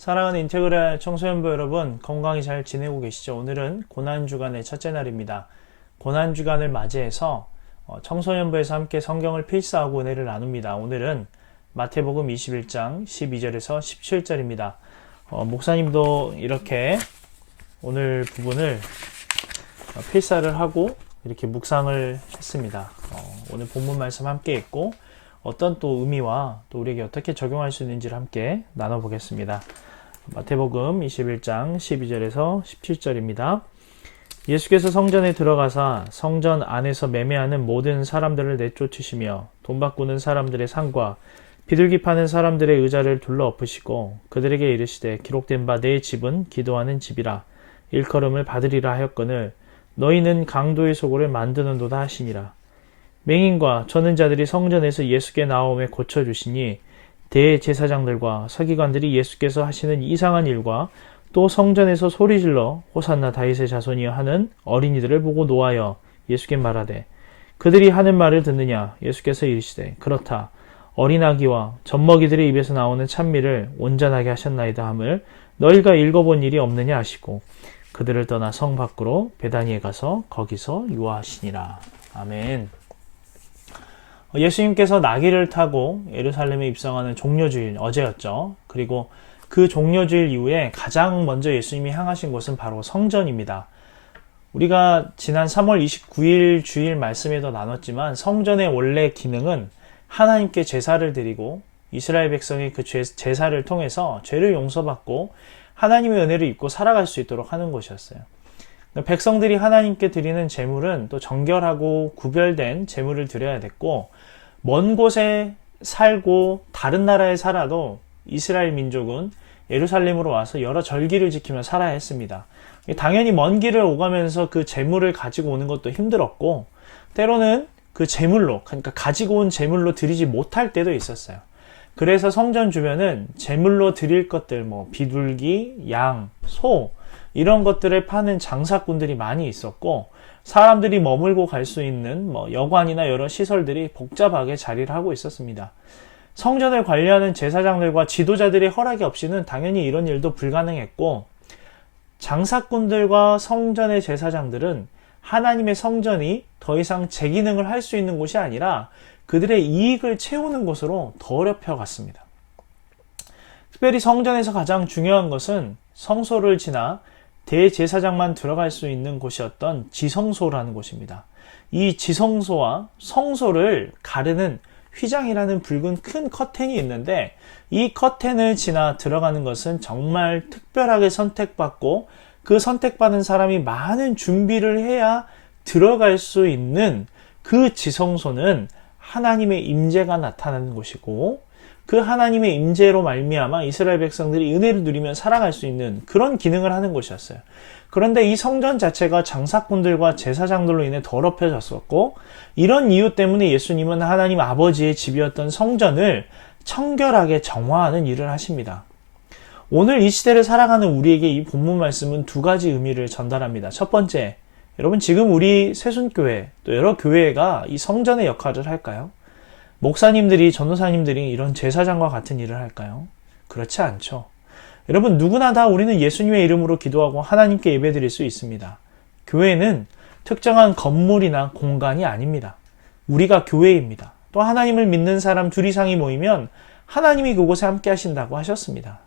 사랑하는 인테그랄 청소년부 여러분, 건강히 잘 지내고 계시죠? 오늘은 고난주간의 첫째 날입니다. 고난주간을 맞이해서 청소년부에서 함께 성경을 필사하고 은혜를 나눕니다. 오늘은 마태복음 21장 12절에서 17절입니다. 목사님도 이렇게 오늘 부분을 필사를 하고 이렇게 묵상을 했습니다. 오늘 본문 말씀 함께 읽고 어떤 또 의미와 또 우리에게 어떻게 적용할 수 있는지를 함께 나눠보겠습니다. 마태복음 21장 12절에서 17절입니다. 예수께서 성전에 들어가사 성전 안에서 매매하는 모든 사람들을 내쫓으시며 돈 바꾸는 사람들의 상과 비둘기 파는 사람들의 의자를 둘러 엎으시고 그들에게 이르시되 기록된 바 내 집은 기도하는 집이라 일컬음을 받으리라 하였거늘 너희는 강도의 소굴을 만드는도다 하시니라. 맹인과 저는 자들이 성전에서 예수께 나오매 고쳐주시니 대제사장들과 서기관들이 예수께서 하시는 이상한 일과 또 성전에서 소리질러 호산나 다윗의 자손이여 하는 어린이들을 보고 노하여 예수께 말하되 그들이 하는 말을 듣느냐. 예수께서 이르시되 그렇다. 어린아기와 젖먹이들의 입에서 나오는 찬미를 온전하게 하셨나이다 함을 너희가 읽어본 일이 없느냐 하시고 그들을 떠나 성 밖으로 베다니에 가서 거기서 유화하시니라. 아멘. 예수님께서 나귀를 타고 예루살렘에 입성하는 종려주일 어제였죠. 그리고 그 종려주일 이후에 가장 먼저 예수님이 향하신 곳은 바로 성전입니다. 우리가 지난 3월 29일 주일 말씀에도 나눴지만 성전의 원래 기능은 하나님께 제사를 드리고 이스라엘 백성이 그 제사를 통해서 죄를 용서받고 하나님의 은혜를 입고 살아갈 수 있도록 하는 곳이었어요. 백성들이 하나님께 드리는 제물은 또 정결하고 구별된 제물을 드려야 됐고 먼 곳에 살고 다른 나라에 살아도 이스라엘 민족은 예루살렘으로 와서 여러 절기를 지키며 살아야 했습니다. 당연히 먼 길을 오가면서 그 제물을 가지고 오는 것도 힘들었고 때로는 그 제물로 그러니까 가지고 온 제물로 드리지 못할 때도 있었어요. 그래서 성전 주변은 제물로 드릴 것들 비둘기, 양, 소 이런 것들을 파는 장사꾼들이 많이 있었고 사람들이 머물고 갈 수 있는 여관이나 여러 시설들이 복잡하게 자리를 하고 있었습니다. 성전을 관리하는 제사장들과 지도자들의 허락이 없이는 당연히 이런 일도 불가능했고 장사꾼들과 성전의 제사장들은 하나님의 성전이 더 이상 제 기능을 할 수 있는 곳이 아니라 그들의 이익을 채우는 곳으로 더럽혀 갔습니다. 특별히 성전에서 가장 중요한 것은 성소를 지나 대제사장만 들어갈 수 있는 곳이었던 지성소라는 곳입니다. 이 지성소와 성소를 가르는 휘장이라는 붉은 큰 커튼이 있는데 이 커튼을 지나 들어가는 것은 정말 특별하게 선택받고 그 선택받은 사람이 많은 준비를 해야 들어갈 수 있는 그 지성소는 하나님의 임재가 나타나는 곳이고 그 하나님의 임재로 말미암아 이스라엘 백성들이 은혜를 누리며 살아갈 수 있는 그런 기능을 하는 곳이었어요. 그런데 이 성전 자체가 장사꾼들과 제사장들로 인해 더럽혀졌었고 이런 이유 때문에 예수님은 하나님 아버지의 집이었던 성전을 청결하게 정화하는 일을 하십니다. 오늘 이 시대를 살아가는 우리에게 이 본문 말씀은 두 가지 의미를 전달합니다. 첫 번째, 여러분 지금 우리 새순교회 또 여러 교회가 이 성전의 역할을 할까요? 목사님들이 전도사님들이 이런 제사장과 같은 일을 할까요? 그렇지 않죠. 여러분 누구나 다 우리는 예수님의 이름으로 기도하고 하나님께 예배드릴 수 있습니다. 교회는 특정한 건물이나 공간이 아닙니다. 우리가 교회입니다. 또 하나님을 믿는 사람 둘 이상이 모이면 하나님이 그곳에 함께 하신다고 하셨습니다.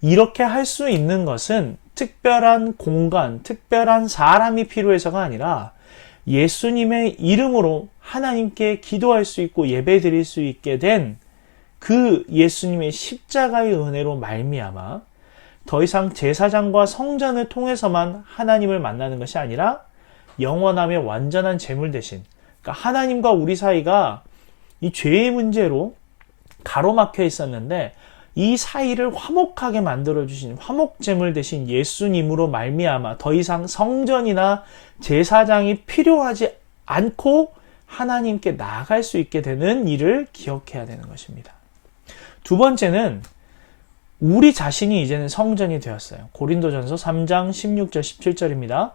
이렇게 할 수 있는 것은 특별한 공간, 특별한 사람이 필요해서가 아니라 예수님의 이름으로 하나님께 기도할 수 있고 예배드릴 수 있게 된 그 예수님의 십자가의 은혜로 말미암아 더 이상 제사장과 성전을 통해서만 하나님을 만나는 것이 아니라 영원함의 완전한 제물 대신 그러니까 하나님과 우리 사이가 이 죄의 문제로 가로막혀 있었는데 이 사이를 화목하게 만들어주신 화목제물 대신 예수님으로 말미암아 더 이상 성전이나 제사장이 필요하지 않고 하나님께 나아갈 수 있게 되는 일을 기억해야 되는 것입니다. 두 번째는 우리 자신이 이제는 성전이 되었어요. 고린도전서 3장 16절 17절입니다.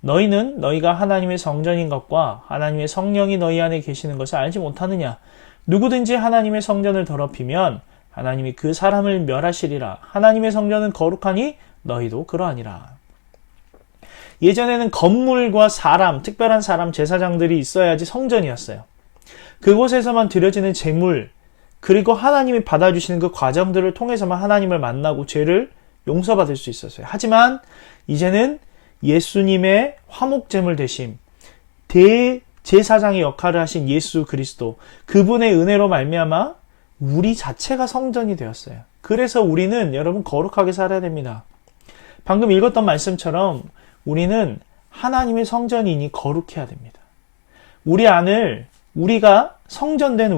너희는 너희가 하나님의 성전인 것과 하나님의 성령이 너희 안에 계시는 것을 알지 못하느냐? 누구든지 하나님의 성전을 더럽히면 하나님이 그 사람을 멸하시리라. 하나님의 성전은 거룩하니 너희도 그러하니라. 예전에는 건물과 사람, 특별한 사람, 제사장들이 있어야지 성전이었어요. 그곳에서만 드려지는 제물, 그리고 하나님이 받아주시는 그 과정들을 통해서만 하나님을 만나고 죄를 용서받을 수 있었어요. 하지만 이제는 예수님의 화목제물 되심, 대제사장의 역할을 하신 예수 그리스도, 그분의 은혜로 말미암아 우리 자체가 성전이 되었어요. 그래서 우리는 여러분 거룩하게 살아야 됩니다. 방금 읽었던 말씀처럼 우리는 하나님의 성전이니 거룩해야 됩니다. 우리가 성전된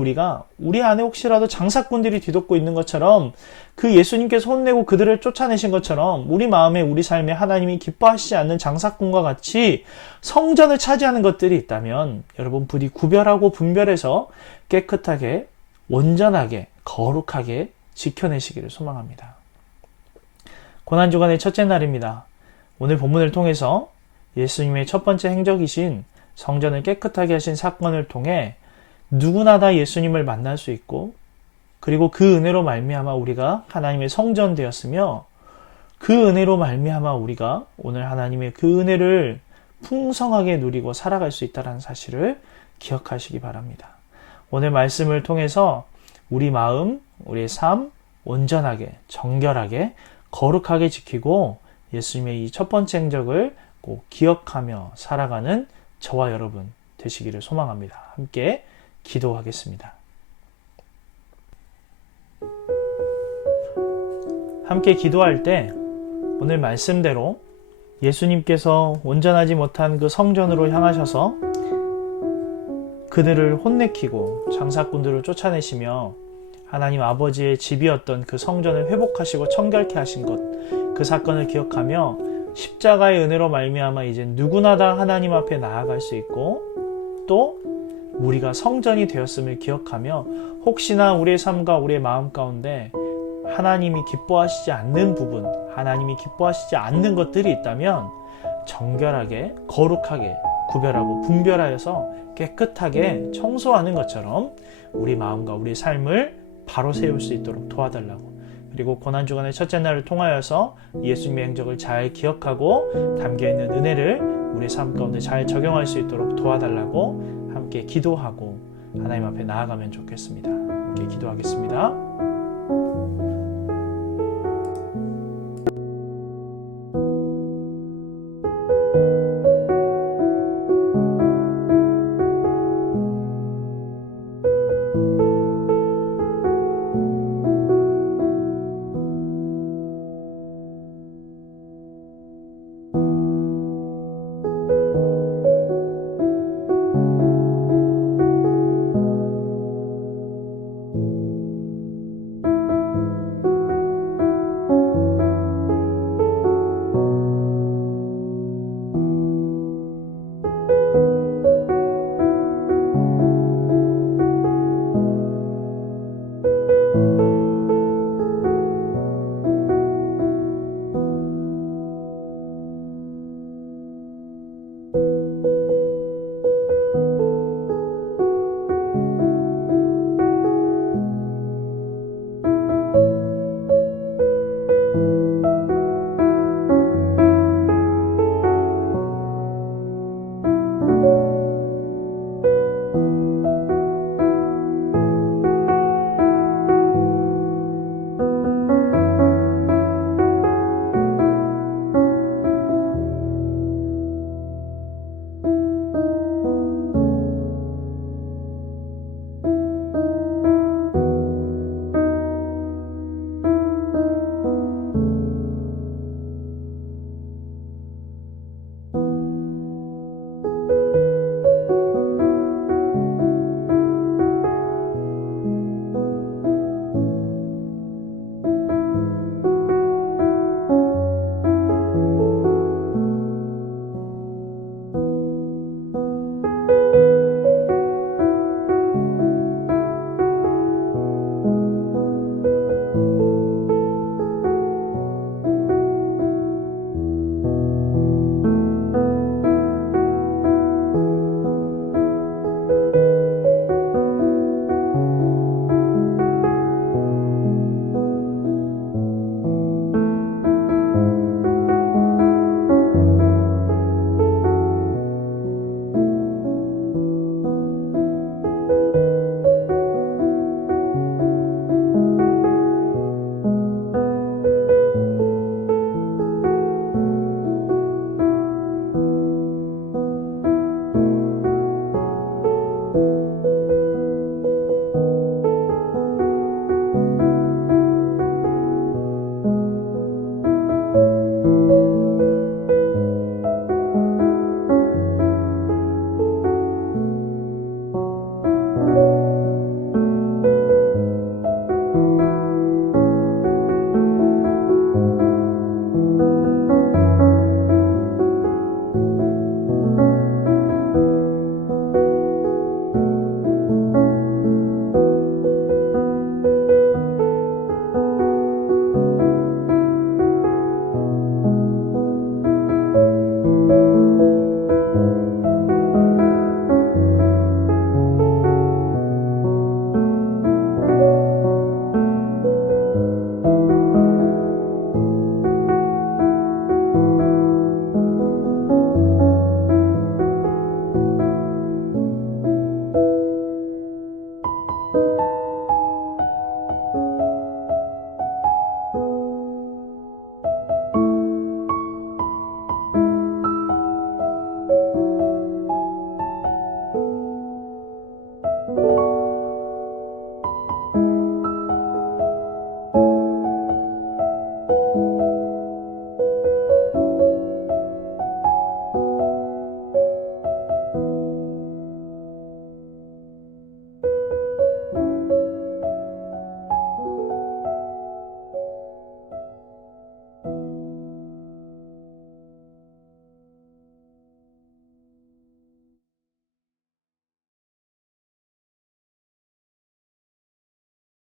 우리 안에 혹시라도 장사꾼들이 뒤덮고 있는 것처럼, 그 예수님께서 혼내고 그들을 쫓아내신 것처럼 우리 마음에, 우리 삶에 하나님이 기뻐하시지 않는 장사꾼과 같이 성전을 차지하는 것들이 있다면 여러분 부디 구별하고 분별해서 깨끗하게, 온전하게, 거룩하게 지켜내시기를 소망합니다. 고난주간의 첫째 날입니다. 오늘 본문을 통해서 예수님의 첫 번째 행적이신 성전을 깨끗하게 하신 사건을 통해 누구나 다 예수님을 만날 수 있고, 그리고 그 은혜로 말미암아 우리가 하나님의 성전 되었으며, 그 은혜로 말미암아 우리가 오늘 하나님의 그 은혜를 풍성하게 누리고 살아갈 수 있다는 사실을 기억하시기 바랍니다. 오늘 말씀을 통해서 우리 마음, 우리의 삶 온전하게, 정결하게, 거룩하게 지키고 예수님의 이 첫 번째 행적을 꼭 기억하며 살아가는 저와 여러분 되시기를 소망합니다. 함께 기도하겠습니다. 함께 기도할 때 오늘 말씀대로 예수님께서 온전하지 못한 그 성전으로 향하셔서 그들을 혼내키고 장사꾼들을 쫓아내시며 하나님 아버지의 집이었던 그 성전을 회복하시고 청결케 하신 것, 그 사건을 기억하며 십자가의 은혜로 말미암아 이제 누구나 다 하나님 앞에 나아갈 수 있고, 또 우리가 성전이 되었음을 기억하며 혹시나 우리의 삶과 우리의 마음 가운데 하나님이 기뻐하시지 않는 부분, 하나님이 기뻐하시지 않는 것들이 있다면 정결하게, 거룩하게 구별하고 분별하여서 깨끗하게 청소하는 것처럼 우리 마음과 우리 삶을 바로 세울 수 있도록 도와달라고, 그리고 고난주간의 첫째 날을 통하여서 예수님의 행적을 잘 기억하고 담겨있는 은혜를 우리 삶 가운데 잘 적용할 수 있도록 도와달라고 함께 기도하고 하나님 앞에 나아가면 좋겠습니다. 함께 기도하겠습니다.